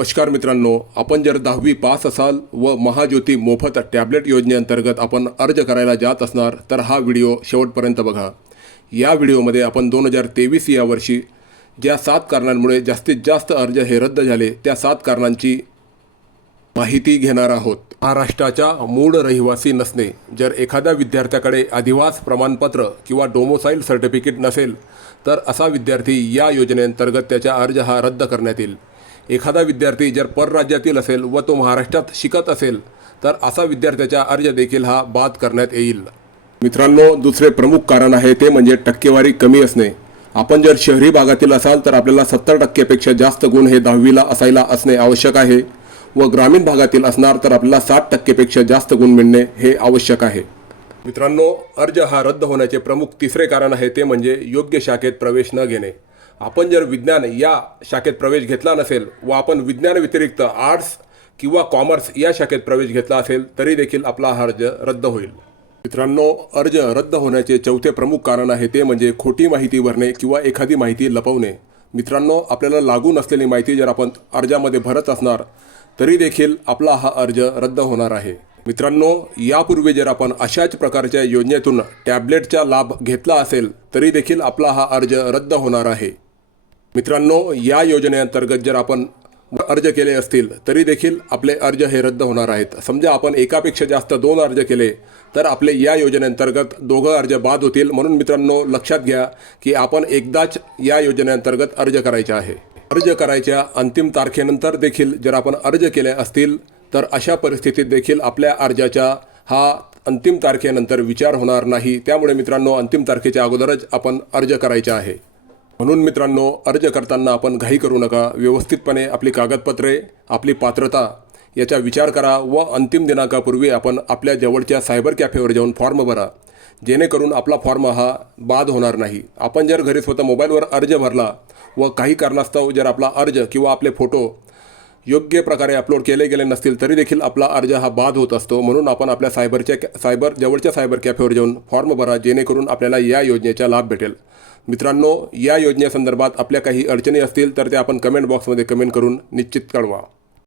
नमस्कार मित्रांनो आपण जर दहावी पास असाल व महाज्योती मोफत टॅबलेट योजनेअंतर्गत आपण अर्ज करायला जात असणार तर हा व्हिडिओ शेवटपर्यंत बघा. या व्हिडिओमध्ये आपण दोन हजार तेवीस या वर्षी ज्या सात कारणांमुळे जास्तीत जास्त अर्ज हे रद्द झाले त्या सात कारणांची माहिती घेणार आहोत. महाराष्ट्राच्या मूळ रहिवासी नसणे जर एखाद्या विद्यार्थ्याकडे अधिवास प्रमाणपत्र किंवा डोमोसाईल सर्टिफिकेट नसेल तर असा विद्यार्थी या योजनेअंतर्गत त्याचा अर्ज हा रद्द करण्यात येईल. एखादा विद्यार्थी जर परराज्यातील असेल व तो महाराष्ट्रात शिकत असेल तर असा विद्यार्थ्याचा अर्ज देखील हा बाद करण्यात येईल. मित्रांनो दुसरे प्रमुख कारण आहे ते म्हणजे टक्केवारी कमी असणे. आपण जर शहरी भागातील असाल तर आपल्याला सत्तर टक्केपेक्षा जास्त गुण हे दहावीला असायला असणे आवश्यक आहे. व ग्रामीण भागातील असणार तर आपल्याला साठ टक्केपेक्षा जास्त गुण मिळणे हे आवश्यक आहे. मित्रांनो अर्ज हा रद्द होण्याचे प्रमुख तिसरे कारण आहे ते म्हणजे योग्य शाखेत प्रवेश न घेणे. आपण जर विज्ञान या शाखेत प्रवेश घेतला नसेल व आपण विज्ञान व्यतिरिक्त आर्ट्स किंवा कॉमर्स या शाखेत प्रवेश घेतला असेल तरी देखील आपला हा अर्ज रद्द होईल. मित्रांनो अर्ज रद्द होण्याचे चौथे प्रमुख कारण आहे ते म्हणजे खोटी माहिती भरणे किंवा एखादी माहिती लपवणे. मित्रांनो आपल्याला लागू नसलेली माहिती जर आपण अर्जामध्ये भरत असणार तरी देखील आपला हा अर्ज रद्द होणार आहे. मित्रांनो यापूर्वी जर आपण अशाच प्रकारच्या योजनेतून टॅबलेटचा लाभ घेतला असेल तरी देखील आपला हा अर्ज रद्द होणार आहे. मित्रांनो या योजनेअंतर्गत जर आपण अर्ज केले असतील तरी देखील आपले अर्ज हे रद्द होणार आहेत. समजा आपण एकापेक्षा जास्त दोन अर्ज केले तर आपले या योजनेअंतर्गत दोघं अर्ज बाद होतील. म्हणून मित्रांनो लक्षात घ्या की आपण एकदाच या योजनेअंतर्गत अर्ज करायचा आहे. अर्ज करायच्या अंतिम तारखेनंतर देखील जर आपण अर्ज केले असतील तर अशा परिस्थितीत देखील आपल्या अर्जाचा हा अंतिम तारखेनंतर विचार होणार नाही. त्यामुळे मित्रांनो अंतिम तारखेच्या अगोदरच आपण अर्ज करायचा आहे. म्हणून मित्रांनो अर्ज करताना आपण घाई करू नका. व्यवस्थितपणे आपली कागदपत्रे आपली पात्रता याचा विचार करा व अंतिम दिनांकापूर्वी आपण आपल्या जवळच्या सायबर कॅफेवर जाऊन फॉर्म भरा. जेणेकरून आपला फॉर्म हा बाद होणार नाही. आपण जर घरी स्वतः मोबाईलवर अर्ज भरला व काही कारणास्तव जर आपला अर्ज किंवा आपले फोटो योग्य प्रकारे अपलोड केले गेले नसतील तरी देखील आपला अर्ज हा बाद होत असतो. म्हणून आपण आपल्या सायबरच्या कॅ सायबर जवळच्या सायबर कॅफेवर जाऊन फॉर्म भरा जेणेकरून आपल्याला या योजनेचा लाभ भेटेल. मित्रांनो या योजनेसंदर्भात आपल्या काही अडचणी असतील तर त्या आपण कमेंट बॉक्समध्ये कमेंट करून निश्चित कळवा.